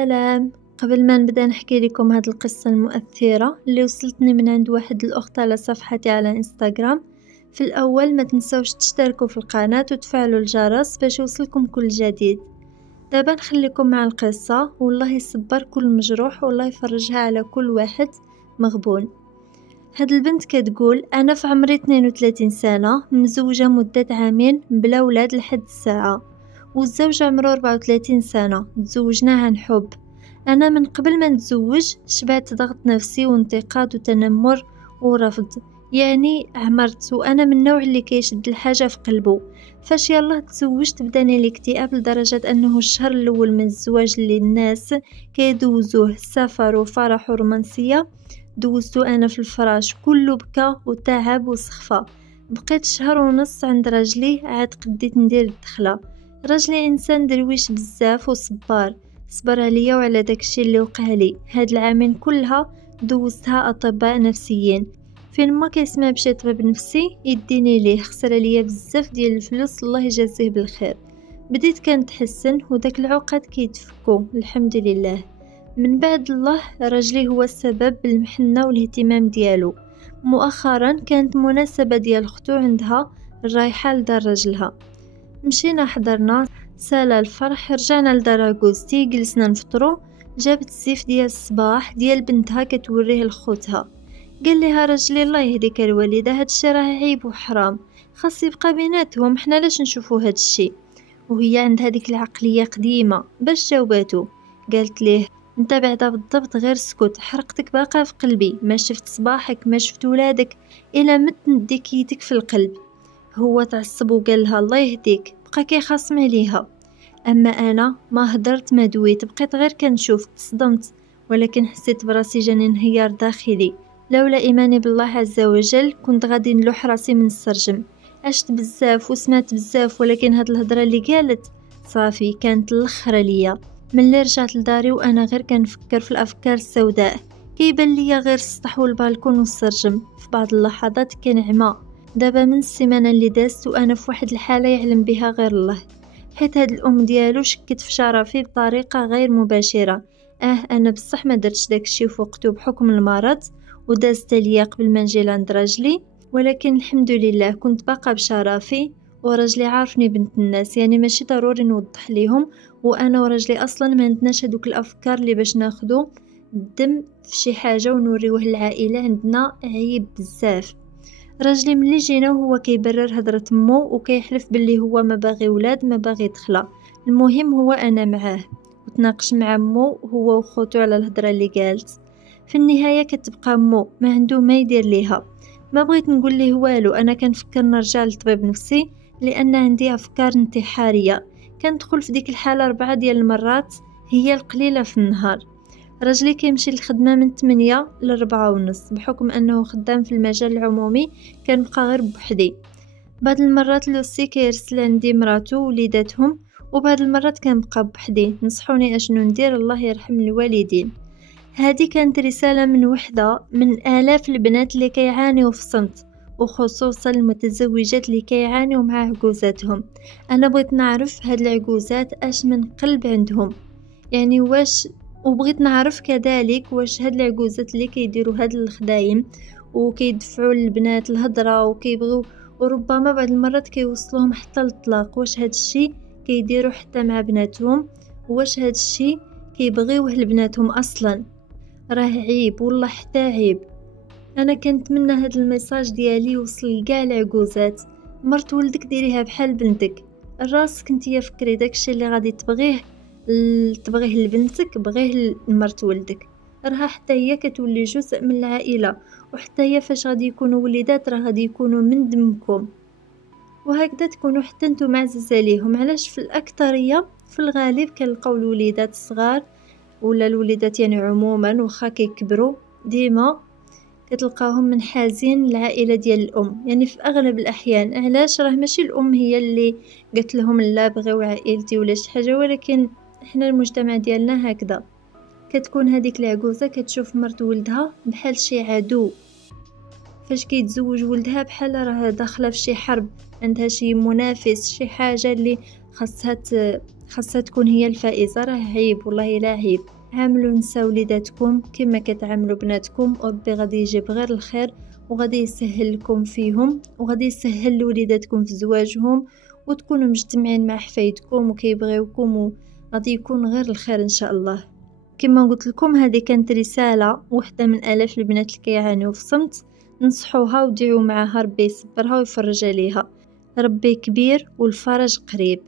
سلام. قبل ما نبدأ نحكي لكم هذه القصة المؤثرة اللي وصلتني من عند واحد الأخت على صفحتي على انستغرام، في الأول ما تنسوش تشتركوا في القناة وتفعلوا الجرس باش يوصلكم كل جديد. دابا نخليكم مع القصة، والله يصبر كل مجروح والله يفرجها على كل واحد مغبون. هاد البنت كتقول أنا في عمري 32 سنة، مزوجة مدة عامين بلا ولاد لحد الساعة، والزوج عمره 34 سنة، تزوجنا عن حب. أنا من قبل ما نتزوج شبعت ضغط نفسي وانتقاد وتنمر ورفض، يعني عمرت، وأنا من النوع اللي كيشد الحاجة في قلبه. فاش يلا تزوجت بداني الاكتئاب لدرجة أنه الشهر الأول من الزواج اللي الناس كيدوزوه سفر وفرح ورومانسية، دوزتو أنا في الفراش كله بكى وتعب وسخفة. بقيت شهر ونص عند راجلي، عاد قديت ندير الدخلة. راجلي إنسان درويش بزاف وصبار، صبر عليا وعلى داكشي اللي وقع لي. هاد العامين كلها دوزتها أطباء نفسيين، فين ما كيسمع بشي طبيب نفسي يديني ليه، خسر عليا بزاف ديال الفلوس، الله يجازيه بالخير. بديت كنتحسن وداك العقد كيتفكو الحمد لله. من بعد الله راجلي هو السبب بالمحنة والاهتمام ديالو. مؤخرا كانت مناسبة ديال اختو عندها رايحة لدار راجلها، مشينا حضرنا سالا الفرح، رجعنا لدار عكوزتي جلسنا نفطرو. جابت الزيف ديال الصباح ديال بنتها كتوريه لخوتها، قال لها راجلي الله يهديك الوالده، هادشي راه عيب وحرام، خاص يبقى بيناتهم، حنا علاش نشوفو هادشي؟ وهي عندها ديك العقليه قديمه. باش جاوباتو قالت ليه انت بعدا بالضبط غير سكت، حرقتك باقا في قلبي، ما شفت صباحك ما شفت ولادك الا مت نديك يدك في القلب. هو تعصب وقال لها الله يهديك، بقى كيخاصم عليها. اما انا ما هدرت ما دويت، بقيت غير كنشوف، تصدمت، ولكن حسيت براسي جاني انهيار داخلي. لولا ايماني بالله عز وجل كنت غادي نلوح راسي من السرجم. عشت بزاف وسمعت بزاف، ولكن هاد الهضره اللي قالت صافي كانت الاخره ليا. ملي رجعت لداري وانا غير كنفكر في الافكار السوداء، كيبان ليا غير السطح والبالكون والسرجم. في بعض اللحظات كنعمى. دابا من السيمانه اللي دازت وانا في واحد الحاله يعلم بها غير الله، حيت هاد الام ديالو شكت في شرفي بطريقه غير مباشره. انا بصح ما درتش داكشي في وقته بحكم المرض، ودازت ليا قبل ما نجي لعند راجلي، ولكن الحمد لله كنت باقا بشرفي. وراجلي عارفني بنت الناس، يعني ماشي ضروري نوضح ليهم، وانا وراجلي اصلا ما عندناش هذوك الافكار اللي باش ناخدو الدم في شي حاجه ونوريوه للعائله، عندنا عيب بزاف. راجلي ملي جينا وهو كيبرر هضره مو وكيحلف باللي هو ما باغي ولاد ما باغي دخله. المهم هو انا معاه وتناقش مع مو هو وخوتو على الهضره اللي قالت. في النهايه كتبقى مو ما عنده ما يدير ليها. ما بغيت نقول ليه والو، انا كنفكر نرجع لطبيب نفسي لان عندي افكار انتحاريه. كندخل في ديك الحاله 4 ديال المرات، هي القليله في النهار. راجلي كيمشي للخدمه من 8 ل 4:30، بحكم انه خدام في المجال العمومي كنبقى غير بوحدي. بعض المرات لوسي كيرسل عندي مراتو ووليداتهم، وبعض المرات كنبقى بوحدي. نصحوني اشنو ندير، الله يرحم الوالدين. هذه كانت رساله من وحده من الاف البنات اللي كيعانيوا في صمت، وخصوصا المتزوجات اللي كيعانيوا مع عجوزاتهم. انا بغيت نعرف هاد العجوزات اش من قلب عندهم، يعني واش، وبغيت نعرف كذلك واش هاد العجوزات اللي كيديروا هاد الخدايم وكيدفعوا للبنات الهضره وكيبغوا، وربما بعض المرات كيوصلوهم حتى للطلاق، واش هاد الشيء كيديروا حتى مع بناتهم؟ واش هاد الشيء كيبغيوه لبناتهم اصلا؟ راه عيب والله، حتى عيب. انا كنتمنى هاد الميساج ديالي يوصل لكاع العجوزات. مرت ولدك ديريها بحال بنتك، راسك نتيا فكري داكشي اللي غادي تبغيه لبنتك بغيه لمرت ولدك، راها حتى هي كتولي جزء من العائله، وحتى هي فاش غادي يكونوا وليدات راه غادي يكونوا من دمكم، وهكذا تكونوا حتى نتوما عزاز عليهم. علاش في الاكثريه في الغالب كنلقاو الوليدات الصغار ولا الوليدات يعني عموما واخا كيكبروا ديما كتلقاهم منحازين للعائله ديال الام، يعني في اغلب الاحيان. علاش؟ راه ماشي الام هي اللي قالت لهم لا بغيو عائلتي ولا شي حاجه، ولكن احنا المجتمع ديالنا هكذا. كتكون هذيك العجوزه كتشوف مرت ولدها بحال شي عدو، فاش كيتزوج ولدها بحال راه داخله في شي حرب، عندها شي منافس، شي حاجه اللي خاصها تكون هي الفائزة، راه عيب والله لا عيب. عاملوا نساء وليداتكم كما كتعاملوا بناتكم، وربي غادي يجيب غير الخير وغادي يسهل لكم فيهم وغادي يسهل لوليداتكم في زواجهم، وتكونوا مجتمعين مع حفايدكم وكيبغيوكم وغادي يكون غير الخير ان شاء الله. كما قلت لكم هذه كانت رسالة وحدة من آلاف البنات اللي كيعانيو في صمت، نصحوها ودعوا معاها ربي يصبرها ويفرج عليها. ربي كبير والفرج قريب.